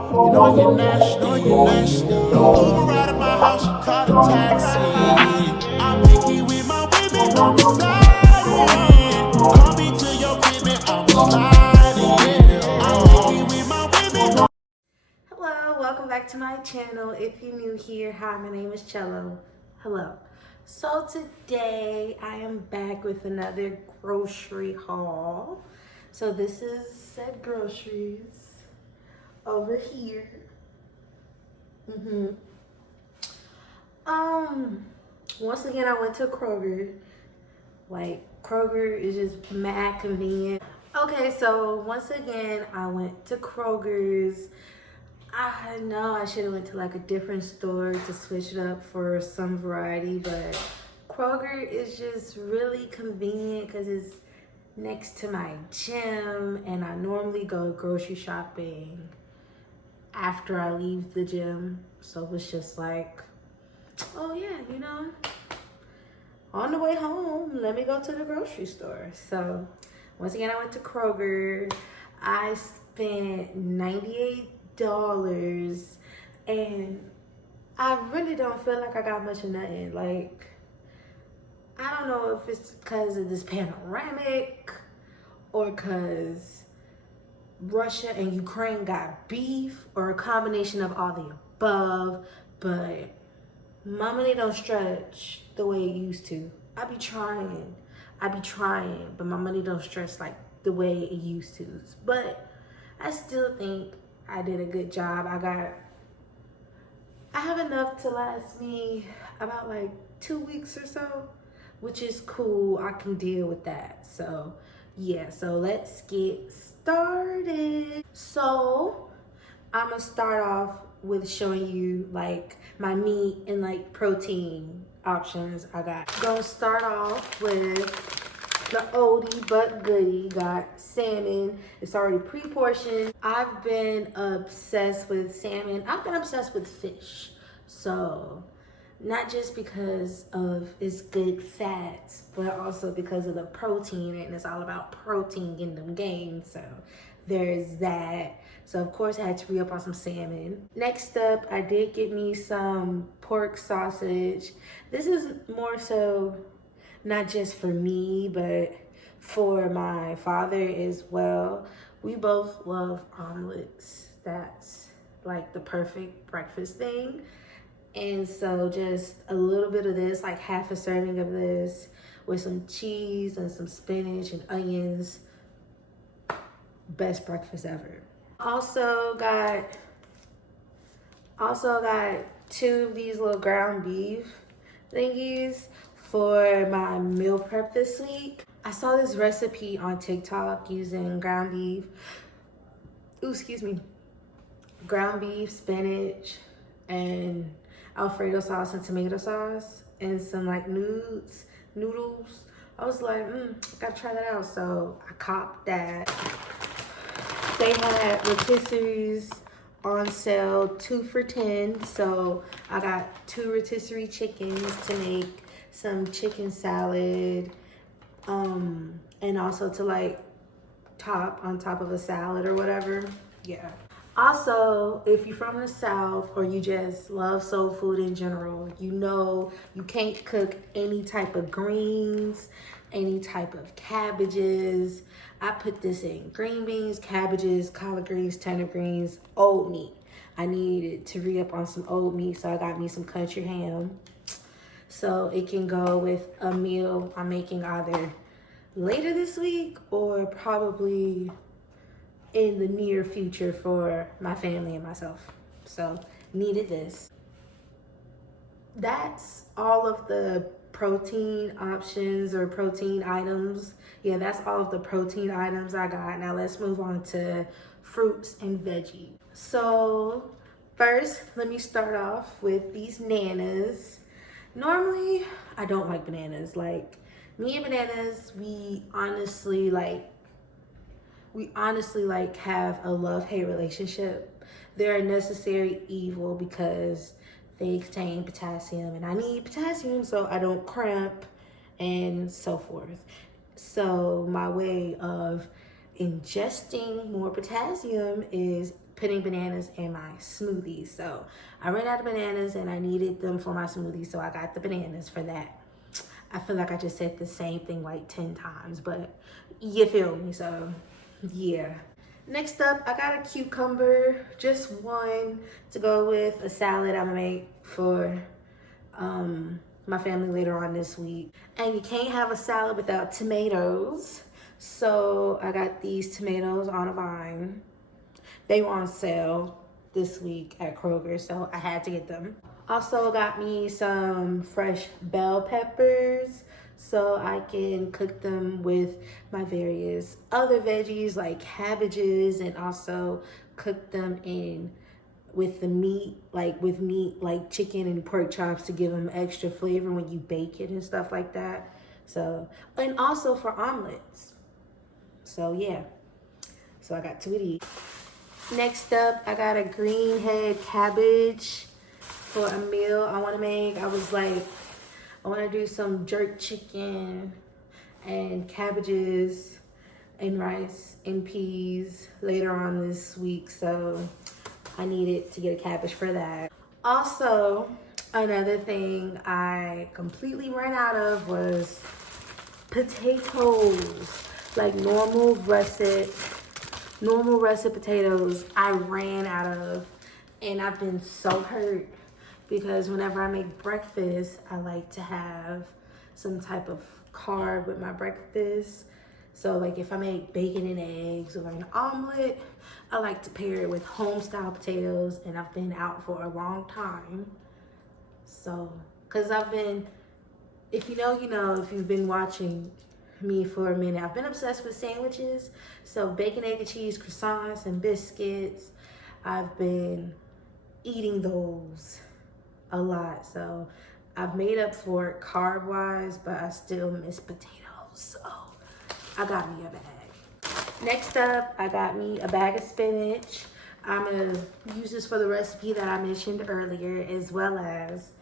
You know you're nasty. Don't Uber out of my house, you call a taxi. I'm picky with my women, I'm sliding. Call me to your crib and I'm sliding. I'm picky with my women. Hello, welcome back to my channel. If you're new here, hi, my name is Cello. Hello. So today I am back with another grocery haul. So this is said groceries over here. Once again I went to Kroger. Like, Kroger is just mad convenient. Okay, so once again I went to Kroger's. I know I should have went to like a different store to switch it up for some variety, but Kroger is just really convenient because it's next to my gym, and I normally go grocery shopping after I leave the gym. So it's just like, oh yeah, on the way home, let me go to the grocery store. So once again, I went to Kroger. I spent $98, and I really don't feel like I got much of nothing. Like, I don't know if it's because of this panoramic or because Russia and Ukraine got beef, or a combination of all the above, but my money don't stretch the way it used to. I be trying, but my money don't stretch like the way it used to. But I still think I did a good job. I have enough to last me about like 2 weeks or so, which is cool. I can deal with that. So yeah, so let's get started. So I'm gonna start off with showing you like my meat and like protein options I got. Gonna start off with the oldie but goodie. Got salmon. It's already pre-portioned. I've been obsessed with salmon. I've been obsessed with fish. So not just because of its good fats, but also because of the protein, and it's all about protein in them games. So there's that. So of course I had to re-up on some salmon. Next up, I did get me some pork sausage. This is more so not just for me, but for my father as well. We both love omelets. That's like the perfect breakfast thing. And so just a little bit of this, like half a serving of this with some cheese and some spinach and onions. Best breakfast ever. Also got two of these little ground beef thingies for my meal prep this week. I saw this recipe on TikTok using ground beef, ground beef, spinach, and Alfredo sauce and tomato sauce, and some like noodles. I was like, gotta try that out. So I copped that. They had rotisseries on sale, 2 for $10. So I got 2 rotisserie chickens to make some chicken salad, and also to like top on top of a salad or whatever. Yeah. Also, if you're from the South or you just love soul food in general, you can't cook any type of greens, any type of cabbages. I put this in green beans, cabbages, collard greens, turnip greens, old meat. I needed to re-up on some old meat, so I got me some country ham. So it can go with a meal I'm making either later this week or probably in the near future for my family and myself. So needed this. That's all of the protein options or protein items. Yeah, that's all of the protein items I got. Now let's move on to fruits and veggies. So first, let me start off with these nanas. Normally, I don't like bananas. Like, me and bananas, we honestly have a love-hate relationship. They're a necessary evil because they contain potassium, and I need potassium so I don't cramp and so forth. So my way of ingesting more potassium is putting bananas in my smoothie. So I ran out of bananas and I needed them for my smoothie, so I got the bananas for that. I feel like I just said the same thing like 10 times, but you feel me, so yeah. Next up, I got a cucumber, just one, to go with a salad I'm gonna make for my family later on this week. And you can't have a salad without tomatoes. So I got these tomatoes on a vine. They were on sale this week at Kroger, so I had to get them. Also got me some fresh bell peppers so I can cook them with my various other veggies like cabbages, and also cook them in with the meat, like chicken and pork chops, to give them extra flavor when you bake it and stuff like that. So, and also for omelets. So yeah, so I got 2 of these. Next up, I got a green head cabbage for a meal I want to make. I was like, I want to do some jerk chicken and cabbages and rice and peas later on this week, so I needed to get a cabbage for that. Also, another thing I completely ran out of was potatoes, like normal russet potatoes. I ran out of, and I've been so hurt because whenever I make breakfast, I like to have some type of carb with my breakfast. So like if I make bacon and eggs or an omelet, I like to pair it with home style potatoes, and I've been out for a long time. So, cause I've been, if you know, you know, if you've been watching me for a minute, I've been obsessed with sandwiches. So bacon, egg, and cheese, croissants, and biscuits. I've been eating those a lot. So I've made up for it carb wise, but I still miss potatoes. So I got me a bag. Next up, I got me a bag of spinach. I'm gonna use this for the recipe that I mentioned earlier, as well as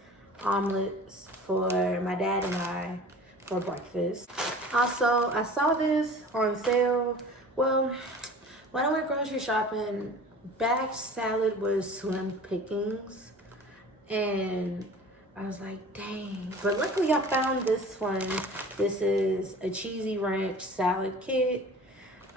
omelets for my dad and I for breakfast. Also, I saw this on sale. Well, when I went grocery shopping, bag salad was slim pickings, and I was like, dang. But luckily I found this one. This is a cheesy ranch salad kit.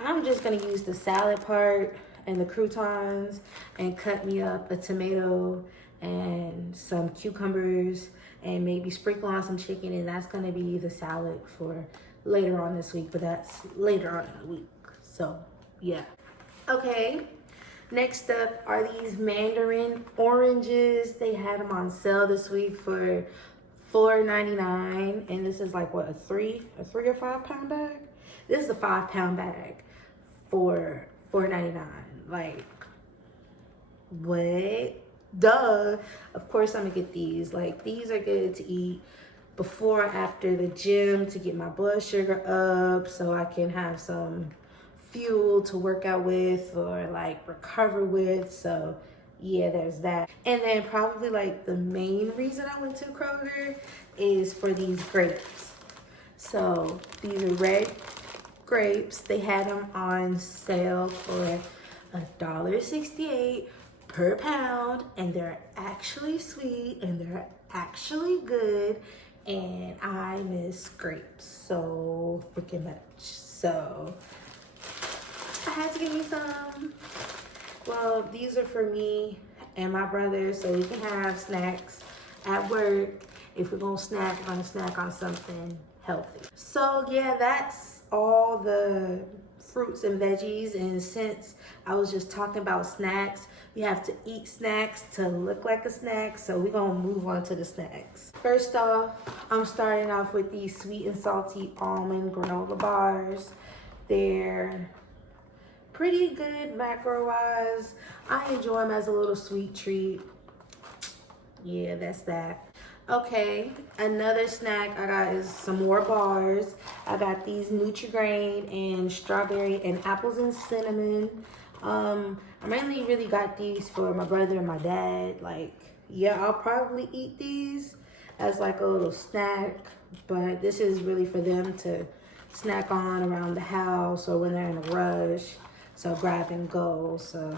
I'm just gonna use the salad part and the croutons and cut me up a tomato and some cucumbers and maybe sprinkle on some chicken, and that's gonna be the salad for later on this week, but that's later on in the week. So yeah. Okay, next up are these mandarin oranges. They had them on sale this week for $4.99, and this is like what, a 3 or 5 pound bag? This is a 5 pound bag for $4.99. Like, what? Duh. Of course I'm gonna get these. Like, these are good to eat before or after the gym to get my blood sugar up, so I can have some fuel to work out with or like recover with. So yeah, there's that. And then probably like the main reason I went to Kroger is for these grapes. So these are red grapes. They had them on sale for $1.68 per pound, and they're actually sweet and they're actually good, and I miss grapes so freaking much. So I had to get me some. Well, these are for me and my brother, so we can have snacks at work. If we're gonna snack, we're gonna snack on something healthy. So yeah, that's all the fruits and veggies. And since I was just talking about snacks, you have to eat snacks to look like a snack, so we're gonna move on to the snacks. First off, I'm starting off with these sweet and salty almond granola bars. They're pretty good macro wise. I enjoy them as a little sweet treat. Yeah, that's that. Okay, another snack I got is some more bars. I got these Nutri-Grain and strawberry and apples and cinnamon. I mainly really got these for my brother and my dad. Like, yeah, I'll probably eat these as like a little snack, but this is really for them to snack on around the house or when they're in a rush. So grab and go. So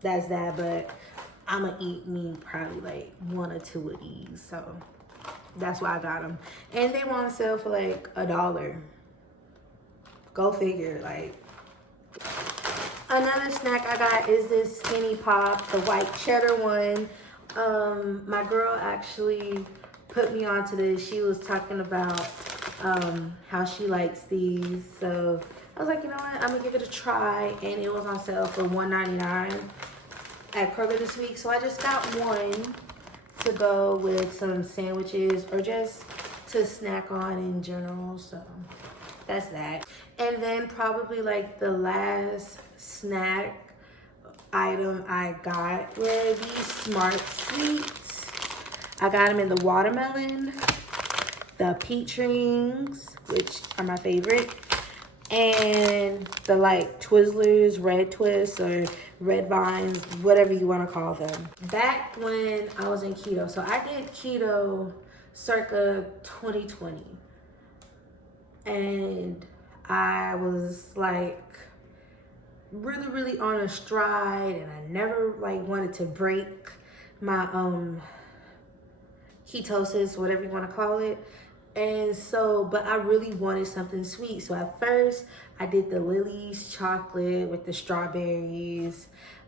that's that. But I'm gonna eat me probably like 1 or 2 of these. So that's why I got them. And they were on sale for like $1. Go figure. Like, another snack I got is this Skinny Pop, the white cheddar one. My girl actually put me onto this. She was talking about how she likes these. So I was like, you know what? I'm gonna give it a try. And it was on sale for $1.99 at Kroger this week. So I just got one to go with some sandwiches or just to snack on in general. So that's that. And then probably like the last snack item I got were these Smart Sweets. I got them in the watermelon, the peach rings, which are my favorite, and the like Twizzlers, Red Twists, or Red Vines, whatever you want to call them. Back when I was in keto, so I did keto circa 2020, and I was like really on a stride, and I never like wanted to break my ketosis, whatever you want to call it. And so, but I really wanted something sweet. So at first I did the Lily's chocolate with the strawberries.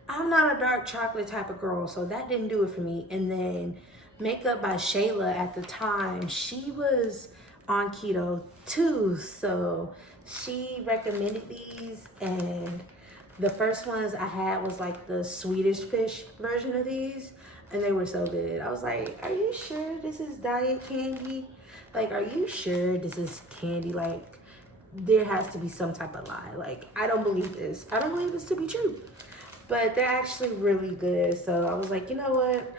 I'm not a dark chocolate type of girl, so that didn't do it for me. And then Makeup by Shayla, at the time, she was on keto too, so she recommended these, and the first ones I had was like the Swedish fish version of these, and they were so good. I was like, are you sure this is diet candy? Like, are you sure this is candy? Like, there has to be some type of lie. Like, I don't believe this. I don't believe this to be true. But they're actually really good. So I was like, you know what?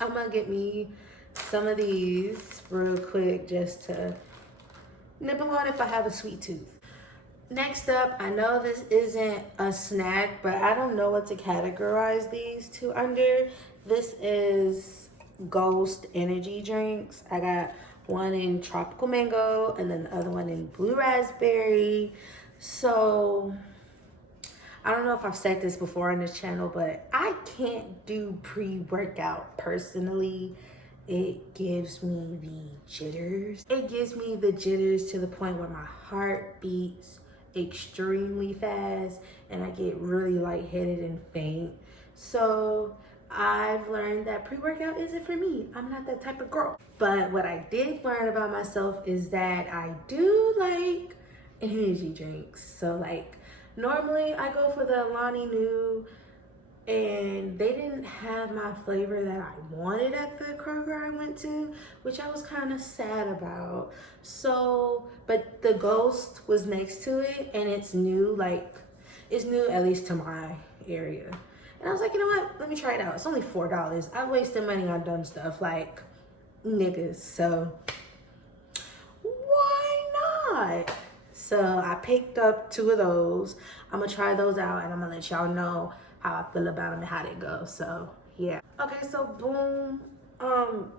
I'm gonna get me some of these real quick just to nibble on if I have a sweet tooth. Next up, I know this isn't a snack, but I don't know what to categorize these two under. This is Ghost energy drinks. I got one in tropical mango and then the other one in blue raspberry. So I don't know if I've said this before on this channel, but I can't do pre-workout personally. It gives me the jitters. It gives me the jitters to the point where my heart beats extremely fast and I get really lightheaded and faint. So I've learned that pre-workout isn't for me. I'm not that type of girl. But what I did learn about myself is that I do like energy drinks. So like normally I go for the Alani Nu, and they didn't have my flavor that I wanted at the Kroger I went to, which I was kind of sad about. So, but the Ghost was next to it, and it's new, like, it's new at least to my area. And I was like, you know what, let me try it out. It's only $4. I wasted money on dumb stuff like niggas, so why not? So I picked up 2 of those. I'm gonna try those out, and I'm gonna let y'all know how I feel about them and how they go. So yeah. Okay, so boom.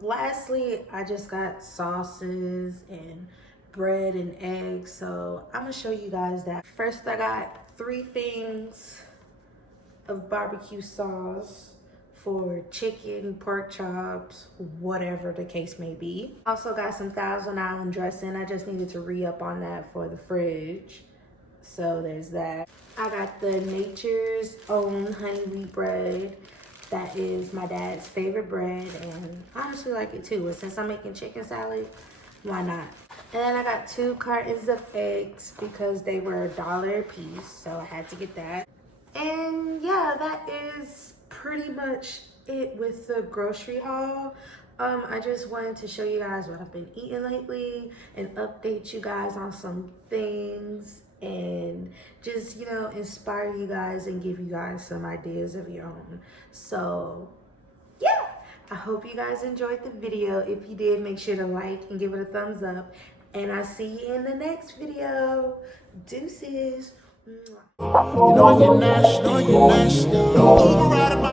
Lastly, I just got sauces and bread and eggs. So I'm gonna show you guys that. First, I got 3 things of barbecue sauce for chicken, pork chops, whatever the case may be. Also got some Thousand Island dressing. I just needed to re-up on that for the fridge. So there's that. I got the Nature's Own honey wheat bread. That is my dad's favorite bread, and I honestly like it too. And since I'm making chicken salad, why not? And then I got 2 cartons of eggs because they were $1 a piece, so I had to get that. And yeah, that is pretty much it with the grocery haul. I just wanted to show you guys what I've been eating lately and update you guys on some things and just, you know, inspire you guys and give you guys some ideas of your own. So yeah, I hope you guys enjoyed the video. If you did, make sure to like and give it a thumbs up, and I'll see you in the next video. Deuces. You know you're nasty. Override my